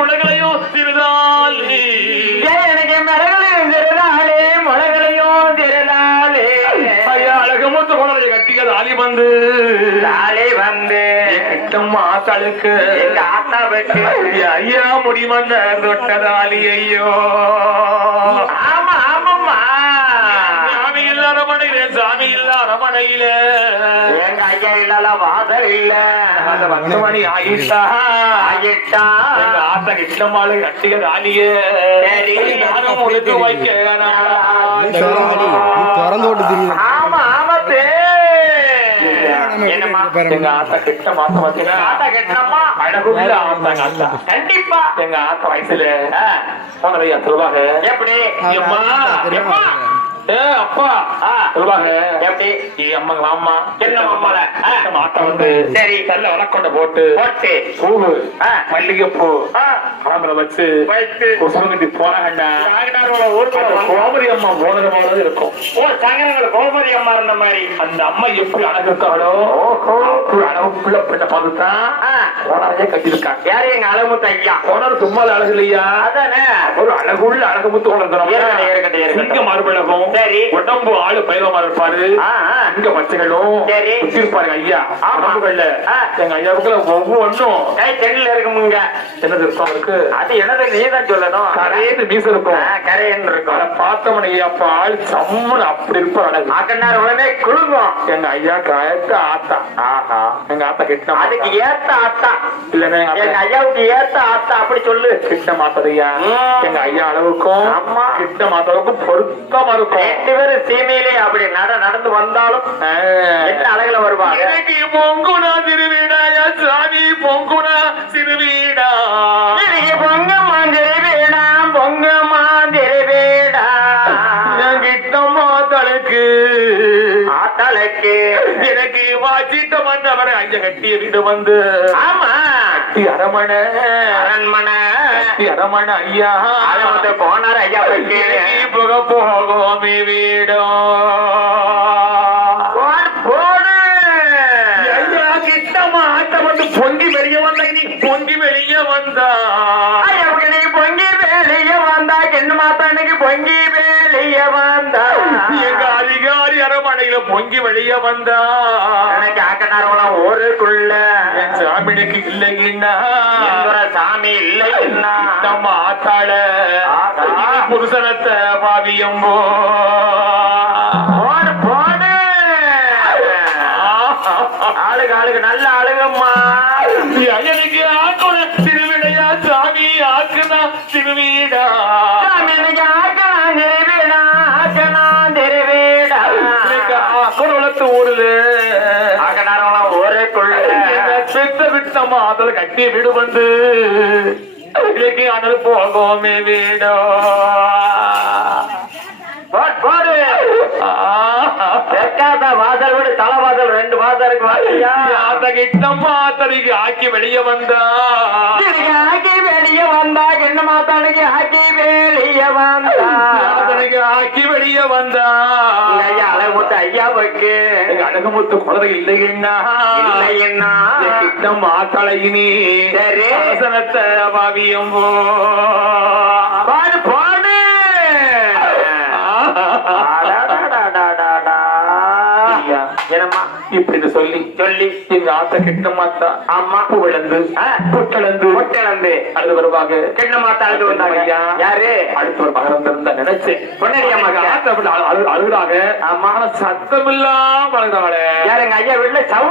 முளைகளையும் திருதாலே எனக்கு மிளகளையும் திருநாளே முளகளையும் திருநாளே ஐயா அழகமுத்து குழந்தை கட்டிக்க தாலி வந்து. நாளே வந்து. கிட்டம்மா ஆத்தாளுக்கு. எங்க ஆத்தாவுக்கு. ஐயா முடிமன்ன தொட்டதாலி ஐயோ ஆமா ஆமாம்மா சாமி இல்ல அரமணையில சாமி இல்ல எங்க ஐயா இல்லல வாதல் இல்ல பத்து மணி ஆயிட்டா. ஆயிட்டா ஆத்தா கட்டிக்க தாலியே சரி. நானும் முடித்து வைக்க திறந்து விட்டு தெரியுது ஆமா ஆமத்தே. கண்டிப்பா. எங்க ஆத்தா வயசுல போனதையா சொல்லுவாங்க எப்படி? அப்பா. சொல்லுவாங்க. எப்படி? ஏ அம்மா வாம்மா என்ன. நம்ம ஆத்தா வந்து சரி. நல்ல வழக்கொண்ட போட்டு போட்டு. பூவு. மல்லிகைப்பூ. காமல வச்சு வைத்து குசுமங்கட்டி போனாங்கண்ணா கோமதி அம்மா போனது போல இருக்கும். ஓ சங்கரங்கள் கோமதி அம்மா இருந்த மாதிரி. அந்த அம்மா எப்படி அழகு இருக்காளோ ஓஹோ. அப்படி அழகுள்ள பெண்ணை பார்த்துதான். கோணரையே கட்டியிருக்காங்க. யாரு எங்க அழகுமுத்து ஐயா? கோணர் சும்மா அழகு இல்லையா? அதானே. ஒரு அழகுள்ள அழகு முத்து இருக்கட்டும், இருக்கட்டும், இருக்கட்டும். சரி. உடம்பு ஆளு பயிரமா இருப்பாரு. இங்க பச்சைகளும் சரி. இருப்பாருங்க ஐயா. ஆமா. உடம்புகள்ல. ஆ. எங்க ஐயாவுக்குள்ள ஒவ்வொன்றும் தென்னில் இருக்குமுங்க. என்னது இருக்கும் அவருக்கு? அது என்னது நீதான் சொல்லணும்? கரையது மீச இருக்கும். கரையன்னு இருக்கும். அதை பார்த்தவன ஐயா ஆள் சம்மன் அப்படி இருப்பார் அழகு. ஆக்கண்டார் உடனே குழுங்கும் எங்க ஐயா காயத்த ஆத்தா. ஆஹா. எங்க ஆத்தா கிட்ட அதுக்கு ஏத்த ஆத்தா. இல்லன்னா எங்க ஐயாவுக்கு ஏத்த ஆத்தா அப்படி சொல்லு. கிட்ட மாத்ததையா ம். எங்க ஐயா அளவுக்கும். கிட்ட மாத்தளவுக்கும் பொருத்தமா இருக்கும். ரெண்டு பேரும் சீமையிலே அப்படி நட நடந்து வந்தாலும். என்ன அழகுல வருவாங்க? எனக்கு பொங்குனா திருவீடாயா சாமி பொங்குனா திருவீடா. இன்னைக்கு பொங்க மாந்திரி வீடா பொங்க மாந்திரி வீடா என் கிட்ட மாத்தளுக்கு. ஆத்தலைக்கு எனக்கு வாச்சிட்ட வந்தவரை ஐயா கட்டிய வீடு வந்து. ஆமா. கட்டி அரமணை. அரண்மனை அரமணை ஐயா. ஆழமத்தை போனார் ஐயா புக போகும் வந்து பொங்கி வெளிய வந்த பொங்கி வெளிய வந்தா. எங்க அதிகாரி அரமனையில பொங்கி வெளிய வந்தா? ஊருக்குள்ள. சாமினுக்கு இல்லைன்னா சாமி இல்லைன்னா நம்ம ஆத்தாள ஆத்தா. புருஷனத்தை பாவியம்போ. போடு போடு. ஆளுக்கு ஆளுக்கு நல்ல ஆளுகம்மா எனக்கு ஆக்கோட திருவிடையா சாமி ஆக்குனா திருவீடா குரலத்து ஊருல. ஊருக்குள்ள பெத்த விட்டமா அதில் கட்டி வீடு வந்து. அனல் போகோமே வீடோ. போடு போடு தெற்காத வாசல் விடு தலை வாசல் ரெண்டு வாசல் இருக்கு வாசியா? அந்த கிட்டம்மா தனக்கு ஆக்கி வெளியே வந்தா. ஆக்கி வெளிய வந்தா என்ன மாத்தானுக்கு ஆக்கி வெளிய வந்தா? தனக்கு ஆக்கி வெளியே வந்தா. ஐயா அழகுமுத்து ஐயாவுக்கு? அழகுமுத்து குழந்தை இல்லைன்னா இல்லைன்னா கிட்டம் ஆத்தளையினி சரி. பாவியம் போ. சொல்லி சொல்லி எங்க ஆத்த கிட்ட மாத்தா அம்மா பூ விளந்து. புட்டளந்து ஒட்டிலந்து அது வருவாங்க. கிண்ண மாத்தாண்டு வந்தாங்க. ஐயா. யாரு? அடுத்த ஒரு மகரம் இருந்தா நினைச்சேன் அழு- அழுகுறாங்க. ஆமா. ஆனா சத்தம் இல்லாம அழுதாங்களே யாரு எங்க ஐயா வீட்டுல சவுண்ட்